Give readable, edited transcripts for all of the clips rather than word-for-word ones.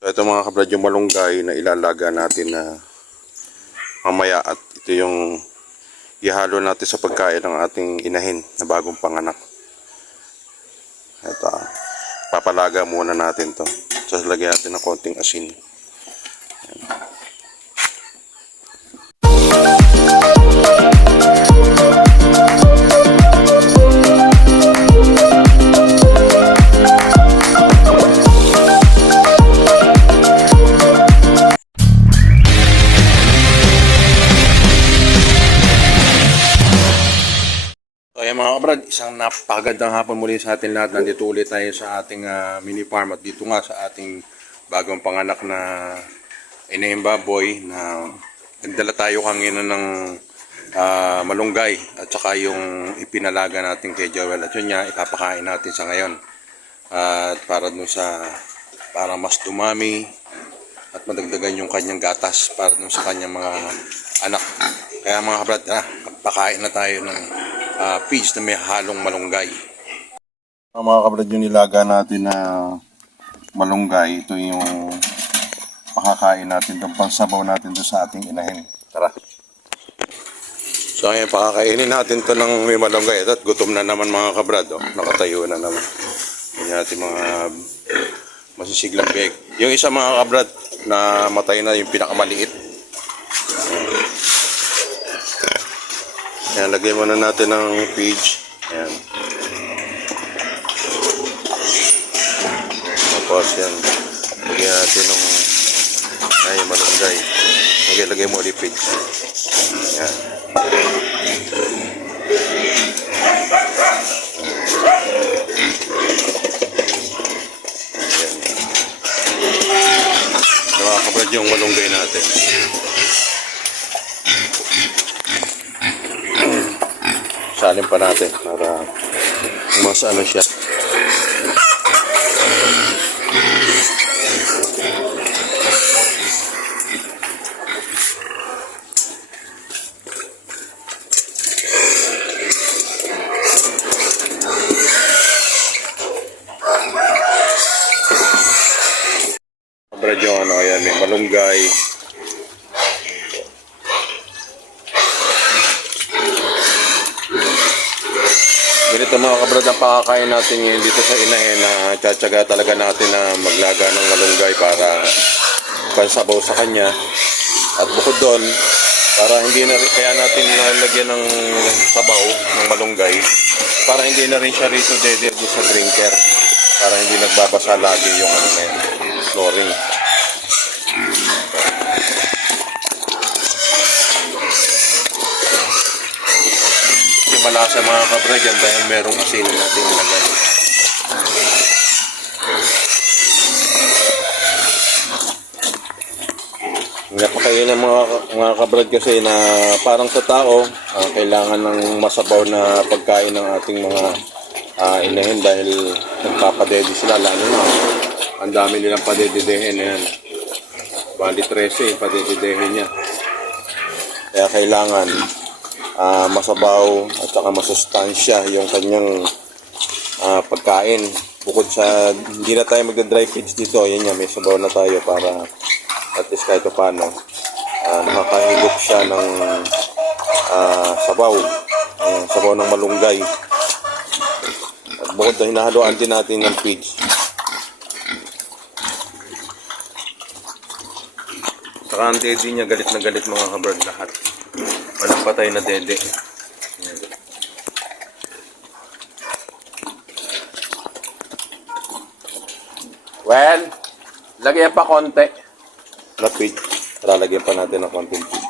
So, ito mga kabrad yung malunggay na ilalaga natin na mamaya, at ito yung ihalo natin sa pagkain ng ating inahin na bagong panganak. Ito, papalaga muna natin to. So, lagyan natin ng konting asin. Ayan. Ayan mga kabrad, isang napakagandang hapon muli sa atin lahat. Nandito ulit tayo sa ating mini farm at dito nga sa ating bagong panganak na inayang baboy na nagdala tayo kanina ng malunggay at saka yung ipinalaga natin kay Joel. At yun nga, ipapakain natin sa ngayon. At para dun sa para mas dumami at madagdagan yung kanyang gatas para dun sa kanyang mga anak. Kaya mga kabrad, pagpakain na tayo ng feeds na may halong malunggay. Mga kabrad, yung nilaga natin na malunggay, ito yung pakakain natin, itong pansabaw natin doon sa ating inahin. Tara. So ngayon, pakakainin natin to ng may malunggay. At gutom na naman mga kabrad, nakatayo na naman. Yan natin mga masisiglang beg. Yung isa mga kabrad na matay na, yung pinakamaliit. Ayan, lagay muna natin ng page. Ayan. Tapos yan, lagyan natin ng yung malunggay. Lagay mo ulit page. Ayan. Ayan. Nakakabrad yung malunggay natin. Salin pa natin para mas ano siya. Brad yung ano, ayan, may malunggay. Ganito mga kabrad ang pakakain natin ngayon dito sa inahin na tsatsaga talaga natin na maglaga ng malunggay para pansabaw sa kanya. At bukod doon, para hindi na rin, kaya natin nalagyan ng sabaw ng malunggay para hindi na rin siya rito dede sa drinker, para hindi nagbabasa lagi yung ano na yan, flooring. Malasa mga kabrad yan dahil merong asin natin ilagay. Napakain ng mga kabrad kasi na parang sa tao kailangan ng masabaw na pagkain ng ating mga inahin dahil nagpapadede sila, lalo na ang dami nilang padededehin na yan. Bali 13 padededehin niya. Kaya kailangan masabaw at saka masustansya yung kanyang pagkain. Bukod sa hindi na tayo magda-dry feeds dito, yan yan, may sabaw na tayo para at least kahit paano nakakahigop siya ng sabaw ng malunggay. At bukod na hinahaluan din natin ng feeds. Saka ang dede niya galit na galit mga kabrad lahat. Walang patay na dede. Well, lagyan pa konti. Lapit. Lalagyan pa natin ng konting pig.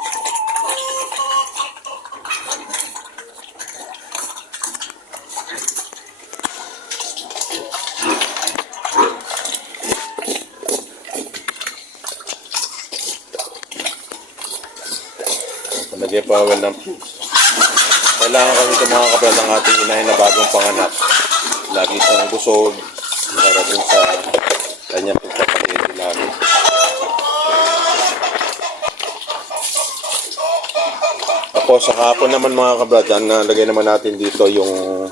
Lagyan pa well ng pig. Kailangan kasi ito mga kabrad ng ating inahin na bagong panganak. Lagi siyang busog para dun sa kanyang pagpapakita lagi. Ako sa hapon naman mga kabrad, nalagay naman natin dito yung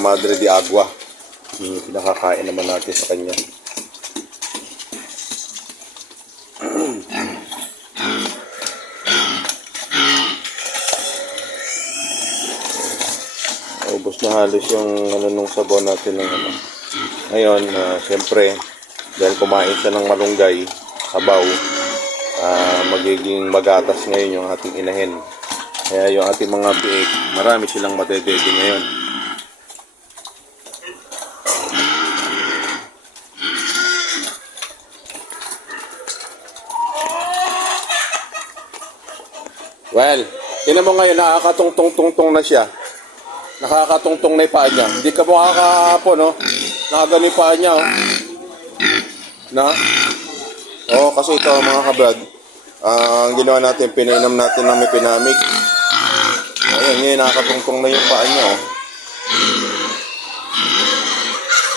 Madre de Agua. Pinakakain naman natin sa kanya. Ubus na halos yung ano nung sabaw natin ng ano. Ngayon, siyempre, dahil kumain siya ng malunggay, sabaw, magiging magatas ngayon yung ating inahin. Kaya yung ating mga piik, marami silang matedede ngayon. Well, tinan mo ngayon, nakakatungtong-tungtong na siya. Nakakatungtong na yung paa niya. Hindi ka mo kakahapon, no? Nakagano yung paa niya, oh. Na? Oo, kasi ito, mga kabrad, ang ginawa natin, pinainom natin ng Mepinamic. Ayun, ngayon, nakakatungtong na yung paa niya, oh.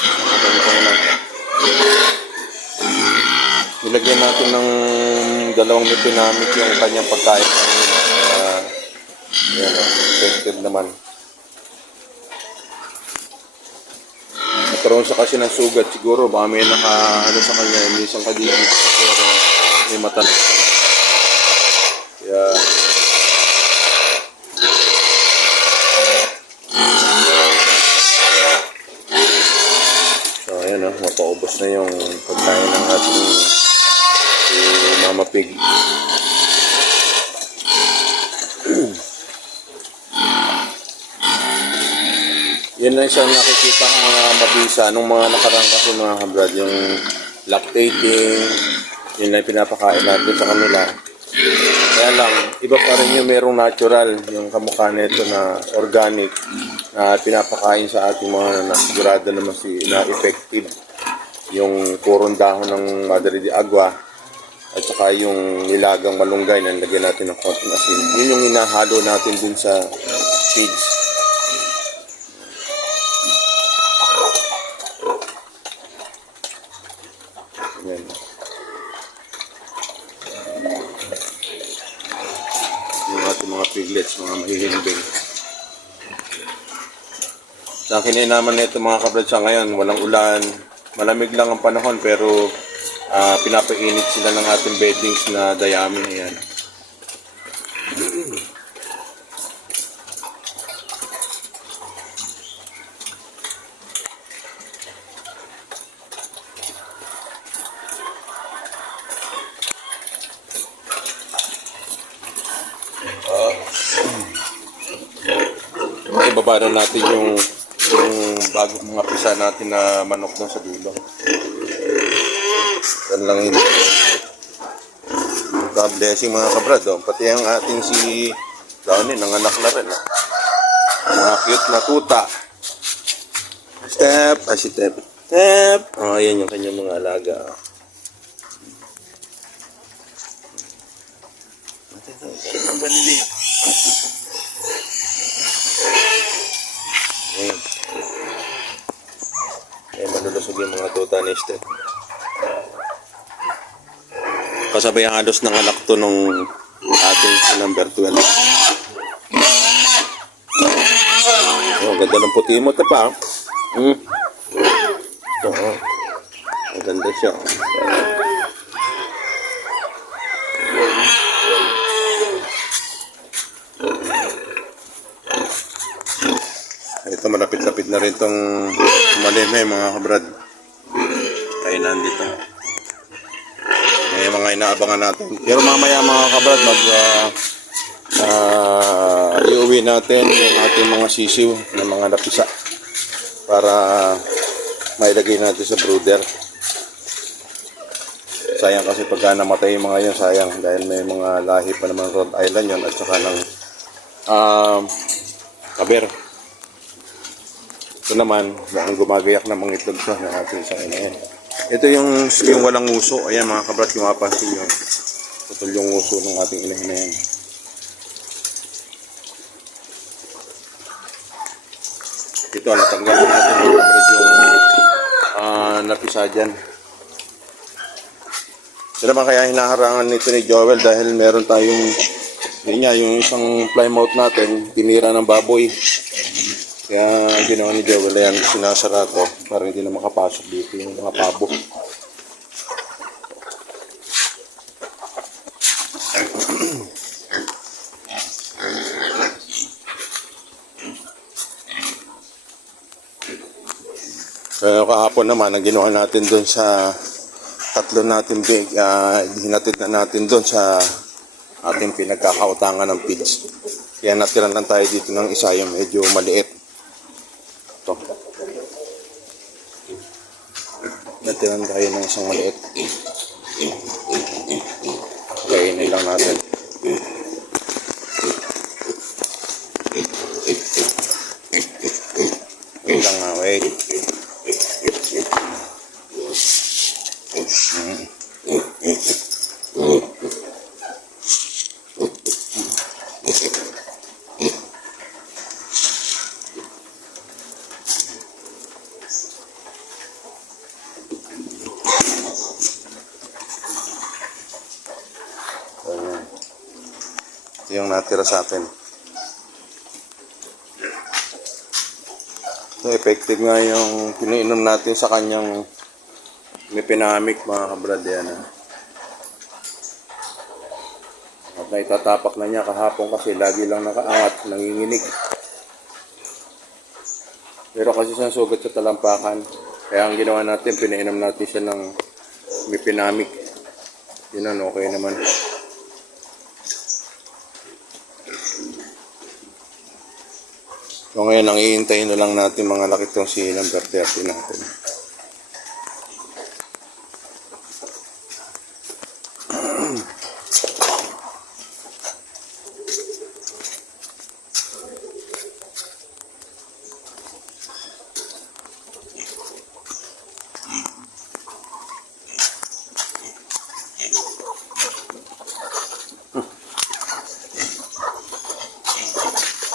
Nakakatungtong na. Nilagyan natin ng 2 Mepinamic yung kanyang pagkain. Ayan, effective naman. Nagkaroon sa kasi ng sugat siguro, baka may ano sa kanya, may isang kadiri pero may mata na. Kaya so ayan, mapaubos na yung pagkain ng ating Mama Pig. Yan lang isang nakikita kong mabisa nung mga nakarang kasi mga kabrad, yung lactating, yun lang pinapakain natin sa kanila. Kaya lang, iba pa rin yung merong natural, yung kamukha nito na organic, na pinapakain sa ating mga nasigurado naman na effective. Yung purong dahon ng Madre de Agua, at saka yung nilagang malunggay na nilagyan natin ng konting asin. Yun yung hinahalo natin dun sa feeds. Ayan. Yung ating mga piglets, mga mahihilbing. Sa akin ay naman na ito mga kabrad sa ngayon, walang ulan, malamig lang ang panahon pero pinapainit sila ng ating beddings na dayami. Ayan. Ibaba na natin yung bago mga pisa natin na manok doon sa dulo. Yan lang yun. God blessing mga kabrad. Oh. Pati ang ating si Downy, nanganak na rin. Oh. Mga cute na tuta. Step. Step. Step. Oh, yan yung kanyang mga alaga. Ang bandi. Malulusog yung mga tuta ni Step. Kasabay ang halos ng anak to nung ating si number 12. Oh, ganda ng puti mo ito pa. Ito, oh. Maganda siya. Ito malapit-lapit na rin itong maleme mga kabrad. Kaya nandito. May mga inaabangan natin. Pero mamaya mga kabrad, iuwi natin yung ating mga sisiw na mga napisa para mailagay natin sa brooder. Sayang kasi pagka namatay yung mga yun, sayang dahil may mga lahi pa naman Rhode Island yun at saka ng kaber. Ito naman, ang gumagayak na mga itlog siya na ating isang inahin. Ito yung walang uso. Ayan mga kabrad, kung mapapansin nyo. Putol yung uso ng ating inahin na yan. Ito, natanggalin natin mga kabrad yung napisa dyan. Ito naman kaya hinaharangan nito ni Joel dahil meron tayong, yun nga, yung isang plymouth natin, tinira ng baboy. Kaya ginawa ni Joel yan, sinasara to para hindi na makapasok dito yung mga pabo. Pero kahapon naman, ang ginawa natin doon sa tatlo natin, hinatid na natin doon sa ating pinagkakautangan ng feeds. Kaya natiran lang tayo dito ng isa yung medyo maliit. Ito. Natiran tayo ng isang maliit. Kainin lang natin. Wait lang nga, wait. Ito yung natira sa atin. So, effective nga yung piniinom natin sa kanyang mipinamik, mga kabrad yan. At naitatapak na niya kahapon kasi lagi lang nakaangat, nanginginig. Pero kasi siya sugat sa talampakan. Kaya ang ginawa natin, piniinom natin siya ng mipinamik. Yun ang okay naman. So ngayon, ang iintayin na lang natin mga laki itong si number 30 natin.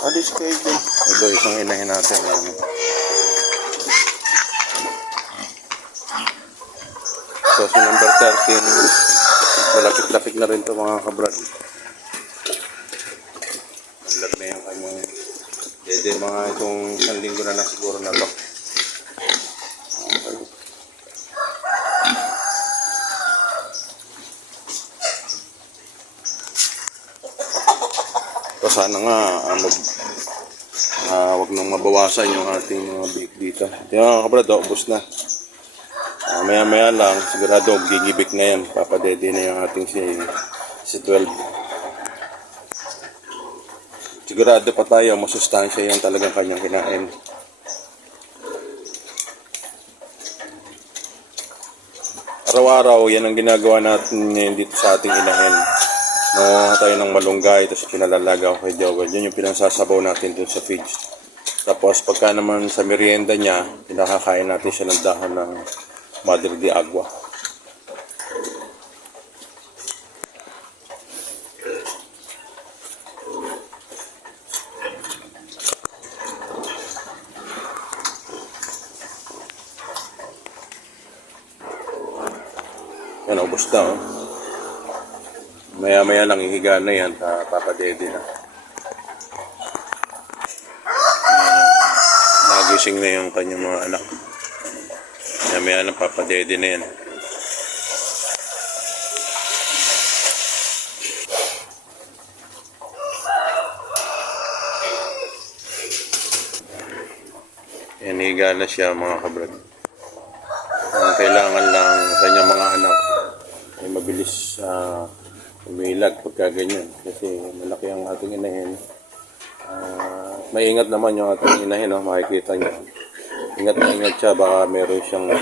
Alis kayo din. Ito, isang inahin natin. So, si number 13, malapit-lapit na rin ito mga kabrad. Malag na yung kanyang dede, mga itong isang linggo na lang siguro na ito. Okay. So, sana nga wag nang mabawasan yung ating mga bake dito. Ito mga kabrad, ubos na. Maya-maya lang, sigurado gigibik na yan. Papadede na yung ating si 12. Sigurado pa tayo, masustansya yung talagang kanyang kinain. Araw-araw, yan ang ginagawa natin ngayon dito sa ating inahin. No, tayo ng malunggay, tapos pinalalaga ko kay Joel. Yun yung pinangsasabaw natin dun sa feeds. Tapos pagka naman sa merienda niya, pinakakain natin siya ng dahon ng Madre de Agua. Yan, ubos na, oh. Maya-maya lang ihiga na yan, papadede na. Nagising na yung kanyang mga anak. Maya-maya lang papadede na yan. Yan, higa na siya mga kabrad. Ang kailangan lang sa kanyang mga anak ay mabilis umilag pagka ganyan kasi malaki ang ating inahin. Maingat naman yung ating inahin, no? Makikita nyo, ingat na ingat siya, baka meron siyang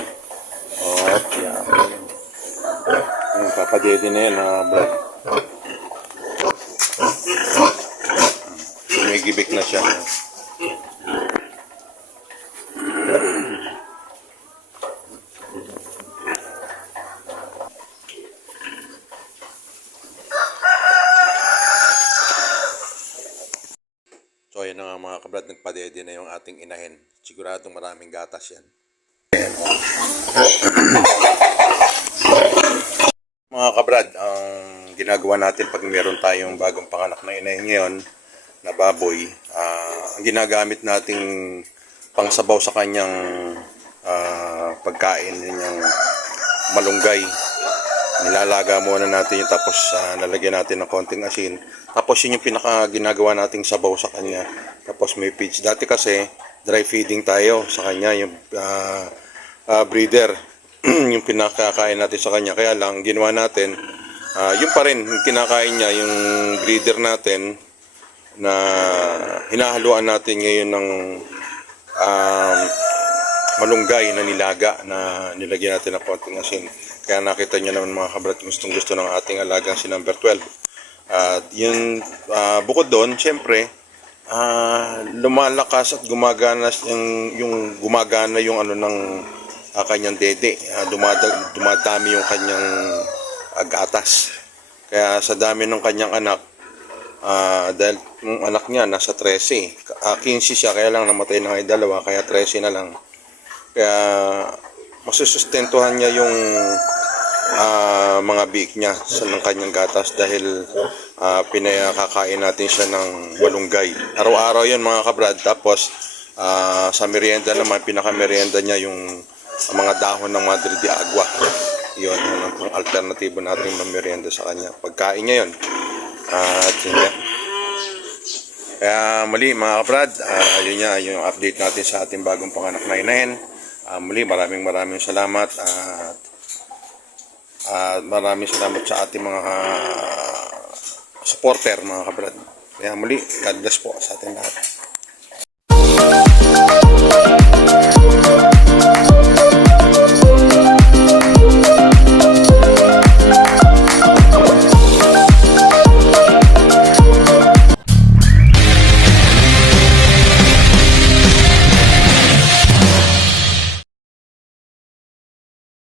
yung papadede na yan, Brad. Sumigibik na siya. So ayun na nga mga kabrad, nagpadede na yung ating inahin. Siguradong maraming gatas yan. Mga kabrad, ang ginagawa natin pag meron tayong bagong panganak na inahin ngayon na baboy, ang ginagamit nating pangsabaw sa kanyang pagkain, yung malunggay. Nilalaga muna natin yun, tapos lalagyan natin ng konting asin. Tapos yun yung pinaka ginagawa nating sabaw sa kanya. Tapos may feeds. Dati kasi dry feeding tayo sa kanya. Yung breeder yung pinakakain natin sa kanya. Kaya lang ginawa natin yun pa rin yung kinakain niya, yung breeder natin na hinahaluan natin ngayon ng malunggay na nilaga na nilagyan natin ng konting asin. Kaya nakita niyo naman mga kabrad, gustong gusto ng ating alagang si number 12. At yun, bukod doon, syempre, lumalakas at gumagana yung ano ng kanyang dede. Dumadami yung kanyang gatas. Kaya sa dami ng kanyang anak, dahil yung anak niya nasa 13, 15 siya, kaya lang namatay na ngayon dalawa, kaya 13 na lang. Kaya masusustentuhan niya yung mga biik niya sa ng kanyang gatas dahil pinakakain natin siya ng malunggay. Araw-araw yun mga kabrad. Tapos sa merienda naman, pinaka-merienda niya yung mga dahon ng Madre de Agua. Yun ang alternatibo natin ng merienda sa kanya. Pagkain niya yun. At yun yan. Kaya muli mga kabrad, yun nga yung update natin sa ating bagong panganak na inahin. Muli maraming salamat at maraming salamat sa ating mga supporter mga kabrad. Kaya muli, God bless po sa ating lahat.